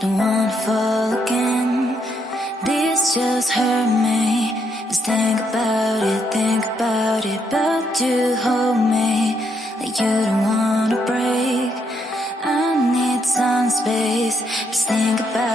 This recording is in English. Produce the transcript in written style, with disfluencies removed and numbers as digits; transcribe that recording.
don't wanna fall again. This just hurt me. Just think about it, but you hold me like you don't wanna break. I need some space. Just think about